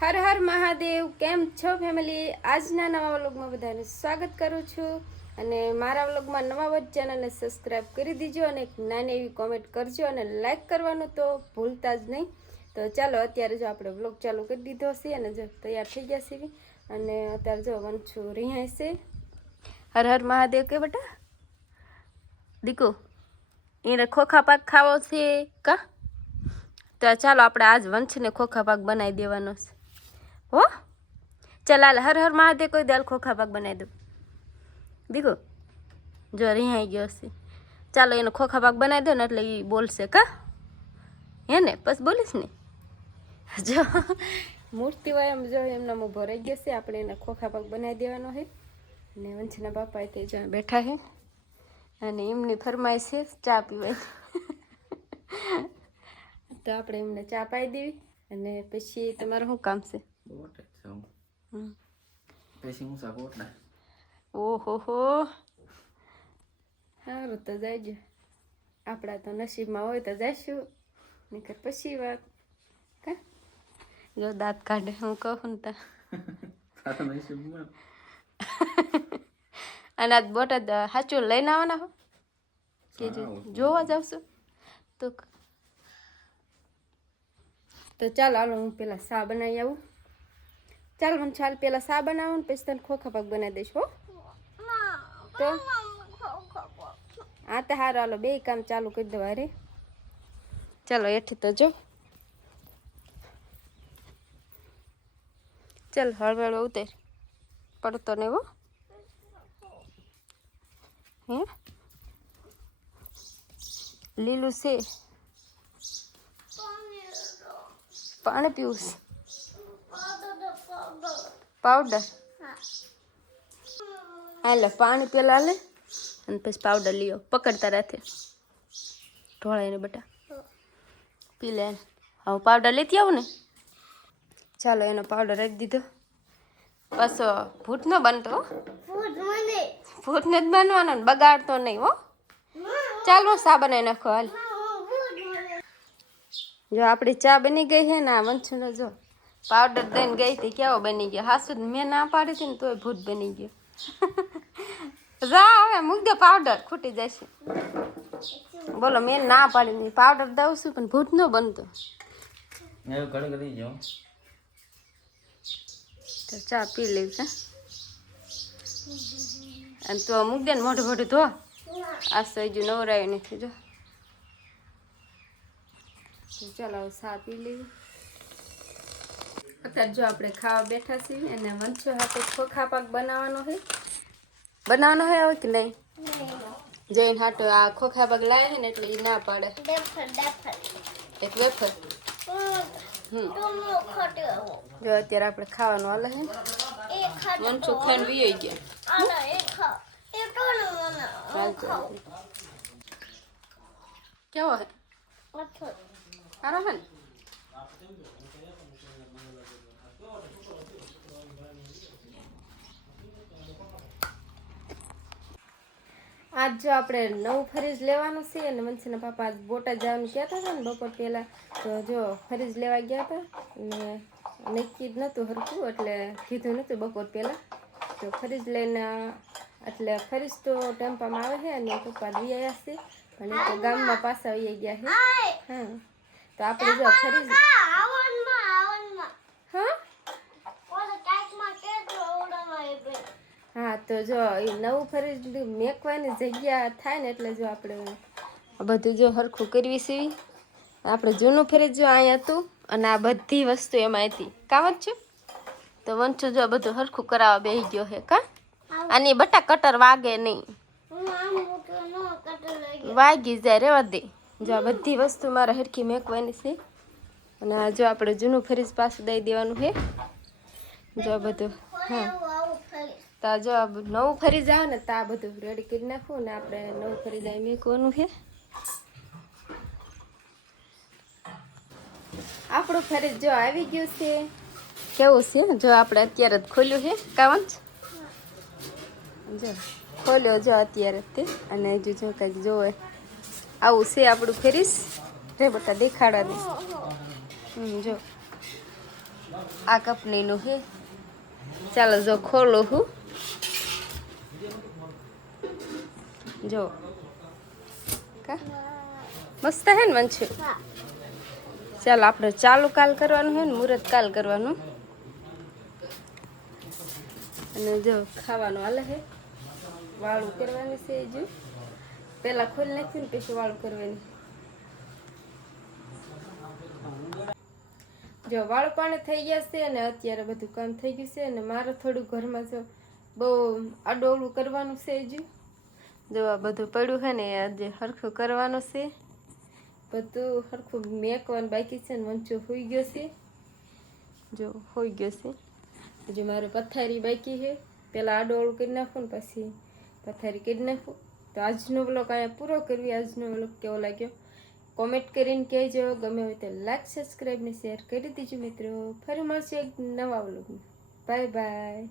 હર હર મહાદેવ. કેમ છો ફેમિલી? આજના નવા વ્લોગમાં બધાને સ્વાગત કરું છું અને મારા વ્લોગમાં નવા હોય ચેનલને સબસ્ક્રાઈબ કરી દીજો અને એક નાની એવી કોમેન્ટ કરજો અને લાઈક કરવાનું તો ભૂલતા જ નહીં. તો ચાલો અત્યારે જો આપણે વ્લોગ ચાલુ કરી દીધો છે અને જો તૈયાર થઈ ગયા છે અને અત્યારે જો વંશુ રિહાય છે. હર હર મહાદેવ કે બેટા દીકો એને ખોખા પાક ખાવો છે કા? તો ચાલો આપણે આજ વંશને ખોખા પાક બનાવી દેવાનો છે હો. ચાલ હાલ હર હર મહાદેવ કોઈ દાલ ખોખા પાક બનાવી દઉં દીકો. જો રિહાઈ ગયો છે. ચાલો એનો ખોખા પાક બનાવી દો ને એટલે એ બોલશે કા હે ને? બસ બોલીશ ને. જો મૂર્તિ હોય એમ જો એમના ઊભો રહી ગયો છે. આપણે એના ખોખા પાક બનાવી દેવાનો છે અને વંશના બાપા તે જો બેઠા છે અને એમની ફરમાઈશ છે ચા પીવાની. તો આપણે એમને ચા પાઈ દેવી અને પછી તમારું શું કામ છે? ઓહો હો સારું તો જાયજો. આપણા તો નસીબમાં હોય તો જઈશું નહીંતર પછી વાત કા. જો દાંત કાઢે હું કહું ને તા. અને આ બોટાદ સાચું લઈને આવવાના હો કે જોવા જ આવશું તો ચાલો હાલો હું પેલા સા બનાવી આવું. ચાલ મને ચાલ પેલા સા બનાવું ને પછી તને ખોખા પાક બનાવી દઈશ હો. તો હા તો સારું હાલો બે કામ ચાલુ કરી દો. અરે ચાલો એઠી તો જો ચાલ હળવેળો ઉતર પડતો નહીં હો. હે લીલું છે પાણી પીવું છે. પાવડર હાલે પાણી પેલા લે અને પછી પાવડર લીઓ. પકડતા રાખે ઢોળાઈને બેટા પી લે. હવે પાવડર લેતી આવું ને. ચાલો એનો પાવડર રાખી દીધો. બસ ભૂત ન બનતો ભૂતને જ બનવાનો ને બગાડતો નહીં હો. ચાલો સા બનાવી નાખો હાલ. જો આપણી ચા બની ગઈ છે ને આ વંશુને જો પાવડર દઈને ગઈ હતી કેવો બની ગયો. હાસુ મેં ના પાડી હતી ને તોય ભૂત બની ગયો. જા હવે મૂક દે પાવડર ખૂટી જશે. બોલો મેં ના પાડી પાવડર દઉં છું પણ ભૂત ન બનતો. તો ચા પી લઈશ અને તો મૂક દે ને મોઢું મોઢું ધો. આ તો હજુ નવરાયું નથી જો. ચાલો સા પી લેવી. અત્યારે જો આપણે ખાવા બેઠા છીએ અને વંશો હાથે ખોખા પાક બનાવવાનો છે. બનાવવાનો હોય હવે કે નહીં? જઈને હાટો આ ખોખા પાક લાવે છે ને એટલે એ ના પાડે. એક વેફર જો અત્યારે આપણે ખાવાનું હાલે છે. વંશો ખાઈને વી ગયા. કેવો હે? સારો હે ને? આજ જો આપણે નવું ફરીજ લેવાનું છે અને વંશીના પાપા આજ બોટાદ જવાનું કહેતા હતા ને બપોર પહેલાં. તો જો ફરીજ લેવા ગયા હતા અને નક્કી જ નહોતું હરખું એટલે કીધું નહોતું બપોર પહેલાં. તો ફરીજ લઈને એટલે ફરીજ તો ટેમ્પામાં આવે છે અને પપ્પા વી આવ્યા છે પણ એ તો ગામમાં પાછા આવી ગયા છે. હા તો આપણે જો ફરીજ હા તો જો એ નવું ફરીજ મેકવાની જગ્યા થાય ને એટલે જો આપણે બધું જો હરખું કરવી છે. આપણે જૂનું ફરીજ જો અહીંયા હતું અને આ બધી વસ્તુ એમાં હતી કામ જ છું. તો વંશુ જો બધું હરખું કરાવવા બેસી ગયો છે કા. આની બટા કટર વાગે નહીં. વાગી જાય રેવા દે. જો આ બધી વસ્તુ મારે હરખી મેકવાની છે અને આ જો આપણે જૂનું ફરીજ પાછું દઈ દેવાનું છે. જો બધું હા તો જો નવું ફરીજ આવે ને તો આ બધું રેડી કરી નાખવું ને આપણે નવું ફરીજ અહીં મેકવાનું છે. આપણું ફરીજ જો આવી ગયું છે. કેવું છે જો આપણે અત્યારે જ ખોલ્યું છે કાવંચ. જો ખોલ્યો જો અત્યારે તે અને હજુ જો કંઈક જોવે આવું છે આપણું ફરીજ રે બટા દેખાડા દે. જો આ કંપનીનું છે. ચાલો જો ખોલો હું જો કા મસ્ત હે ને મંચુ. ચાલો આપણે ચાલુ કાલ કરવાનું છે ને મુહૂર્ત કાલ કરવાનું. અને જો ખાવાનું હાલે છે. વાળું કરવાની છે જો પહેલાં ખોલી નાખ્યું ને પછી વાળું કરવાની. જો વાળું પાણી થઈ ગયા છે અને અત્યારે બધું કામ થઈ ગયું છે. અને મારે થોડું ઘરમાં જો બહુ આડોળું કરવાનું છે હજુ. જો આ બધું પડ્યું છે ને આજે સરખું કરવાનું છે. બધું સરખું મેકવાનું બાકી છે ને મંચો હોઈ ગયો છે. જો હોઈ ગયો છે. હજુ મારે પથારી બાકી છે. પહેલાં આડોળું કરી નાખું ને પછી પથારી કરી નાખું. તો આજનો બ્લોગ અહીંયા પૂરો કરવી. આજનો બ્લોગ કેવો લાગ્યો કોમેન્ટ કરીને કહેજો. ગમે હોય તો લાઈક સબસ્ક્રાઈબ ને શેર કરી દીજો મિત્રો. ફરી મળશે એક નવા બ્લોગમાં. Bye bye.